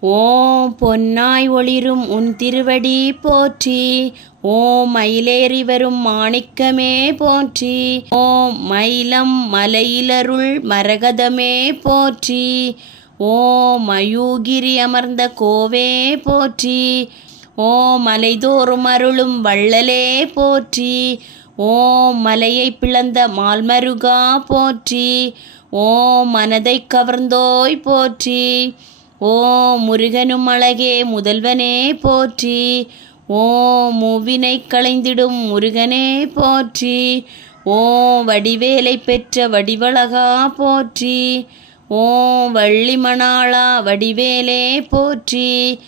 ஓம் பொன்னாய் ஒளிரும் உன் திருவடி போற்றி. ஓம் மயிலேறி வரும் மாணிக்கமே போற்றி. ஓம் மயிலம் மலையிலருள் மரகதமே போற்றி. ஓம் மயூகிரி அமர்ந்த கோவே போற்றி. ஓம் மலைதோறும் அருளும் வள்ளலே போற்றி. ஓம் மலையை பிளந்த மால்மருகா போற்றி. ஓம் மனதை கவர்ந்தோய் போற்றி. ஓம் முருகனும் அழகே முதல்வனே போற்றி. ஓம் மூவினை களைந்திடும் முருகனே போற்றி. ஓம் வடிவேலை பெற்ற வடிவழகா போற்றி. ஓம் வள்ளி மணாளா வடிவேலே போற்றி.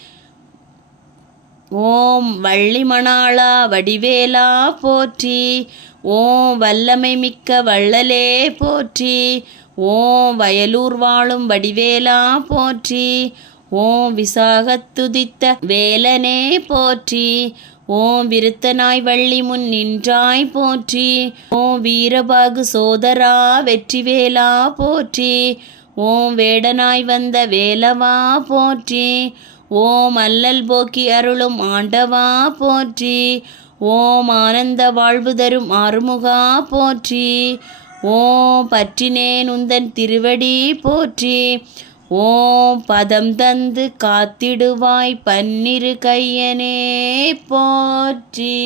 ஓம் வள்ளி மணாளா வடிவேலா போற்றி. ஓம் வல்லமை மிக்க வள்ளலே போற்றி. ஓம் வயலூர் வாழும் வடிவேலா போற்றி. ஓம் விசாகத்துதித்த வேலனே போற்றி. ஓம் விருத்தனாய் வள்ளி முன் நின்றாய் போற்றி. ஓம் வீரபாகு சோதரா வெற்றிவேலா போற்றி. ஓம் வேடனாய் வந்த வேலவா போற்றி. ஓம் அல்லல் போக்கி அருளும் ஆண்டவா போற்றி. ஓம் ஆனந்த வாழ்வு தரும் ஆறுமுகா போற்றி. ஓம் பற்றினேன் உந்தன் திருவடி போற்றி. ஓம் பதம் தந்து காத்திடுவாய் பன்னிரு கையனே போற்றி.